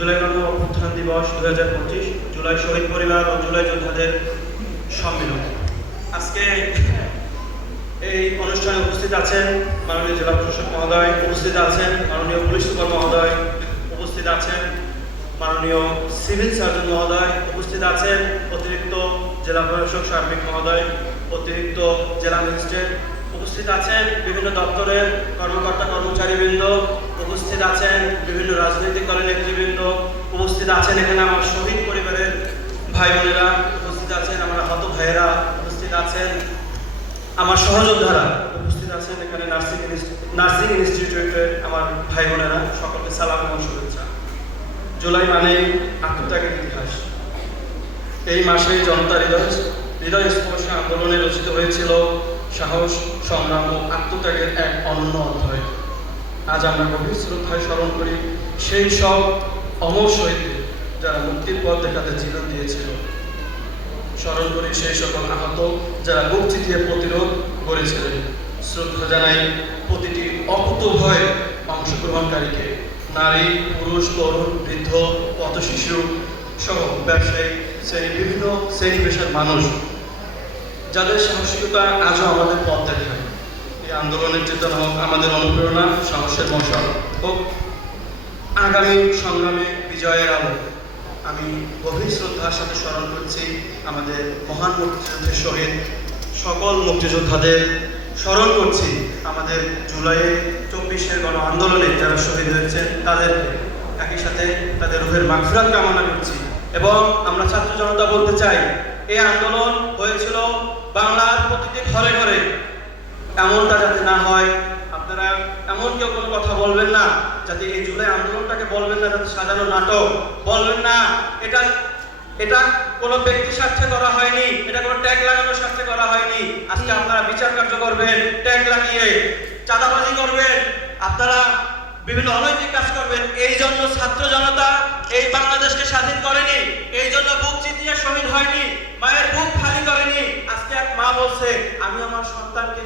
জুলাই গণ অভ্যুত্থান দিবস দু হাজার পঁচিশ, জুলাই শহীদ পরিবার ও জুলাই যোদ্ধাদের সম্মেলন। আজকে এই অনুষ্ঠানে উপস্থিত আছেন মাননীয় জেলা প্রশাসক মহোদয়, উপস্থিত আছেন মাননীয় পুলিশ সুপার মহোদয়, উপস্থিত আছেন মাননীয় সিভিল সার্জন মহোদয়, উপস্থিত আছেন অতিরিক্ত জেলা প্রশাসক সার্বিক মহোদয়, অতিরিক্ত জেলা ম্যাজিস্ট্রেট, উপস্থিত আছেন বিভিন্ন দপ্তরের কর্মকর্তা কর্মচারীবৃন্দ উপস্থিত আছেন বিভিন্ন রাজনৈতিক দলের নেতৃবৃন্দ, উপস্থিত আছেন এখানে আমার শহীদ পরিবারের ভাই বোনেরা উপস্থিত আছেন আমার হত ভাইয়েরা, উপস্থিত আছেন আমার সহযোদ্ধারা, উপস্থিত আছেন এখানে নার্সিং নার্সিং ইনস্টিটিউটের আমার ভাই বোনেরা সকলকে সালাম এবং শুভেচ্ছা। জুলাই মানে আত্মত্যাগের ইতিহাস। এই মাসে জনতা হৃদয় হৃদয় স্পর্শ আন্দোলনে রচিত হয়েছিল সাহস, সংগ্রাম ও আত্মত্যাগের এক অনন্য অধ্যায়। আজ আমরা গভীর শ্রদ্ধায় স্মরণ করি সেই সব অমর শহীদদের যারা মুক্তির পথ দেখাতে জীবন দিয়েছিল। স্মরণ করি সেই সকল আহত যারা বুক চিতিয়ে প্রতিরোধ গড়েছিলেন শ্রদ্ধা জানাই প্রতিটি অকুতভয় অংশগ্রহণকারীকে, নারী, পুরুষ, তরুণ, বৃদ্ধ, পথ শিশু সহ ব্যবসায়ী, শ্রেণি, বিভিন্ন শ্রেণি পেশার মানুষ, যাদের সাহসিকতা আজও আমাদের পথ দেখায়। আন্দোলনের চেতনা হোক, আমাদের অনুপ্রেরণা, সাহসের মশাল হোক, আগামী সংগ্রামে বিজয়ের আলো। আমি গভীর শ্রদ্ধার সাথে স্মরণ করছি আমাদের মহান মুক্তিযুদ্ধের শহীদ সকল মুক্তিযোদ্ধাদের স্মরণ করছি আমাদের জুলাইয়ে চব্বিশের গণ আন্দোলনে যারা শহীদ হয়েছেন তাদের একই সাথে তাদের রুহের মাগফিরাত কামনা করছি। এবং আমরা ছাত্র জনতা বলতে চাই, এই আন্দোলন হয়েছিল বাংলার প্রতিটি ঘরে ঘরে। এমনটা যাতে না হয়, আপনারা এমন কেউ কোনো কথা বলবেন না, যাতে এই জুলাই আন্দোলনটাকে বলবেন না, যাতে সাজানো নাটক, বলবেন না, এটা এটা কোনো ব্যক্তি স্বার্থে করা হয়নি, এটা কোনো ট্যাগ লাগানোর স্বার্থে করা হয়নি। আজকে আপনারা বিচার কার্য করবেন, ট্যাগ লাগিয়ে চাঁদাবাজি করবেন, আপনারা বিভিন্ন অনৈতিক কাজ করবেন। এই জন্য ছাত্র জনতা এই বাংলাদেশকে স্বাধীন করেনি, এই জন্য বুক চিতিয়ে শহীদ হয়নি, মায়ের বুক খালি করেনি। আজকে এক মা বলছে, আমি আমার সন্তানকে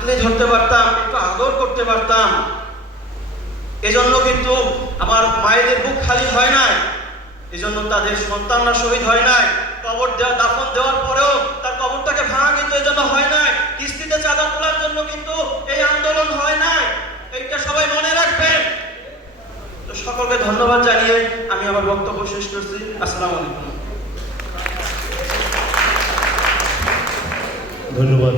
আঁকলে ধরতে পারতাম, একটু আদর করতে পারতাম। এজন্য কিন্তু আমার মায়েদের বুক খালি হয় নাই। এজন্য তাদের সন্তানরা শহীদ হয় নাই। কবর দেওয়া, দাফন দেওয়ার পরেও তার কবরটাকে ভাঙা কিন্তু এজন্য হয় নাই। কিস্তিতে চাঁদা তোলার জন্য কিন্তু এই আন্দোলন হয় নাই। এইটা সবাই মনে রাখবেন তো সকলকে ধন্যবাদ জানিয়ে আমি আমার বক্তব্য শেষ করছি। আসসালামু আলাইকুম। ধন্যবাদ।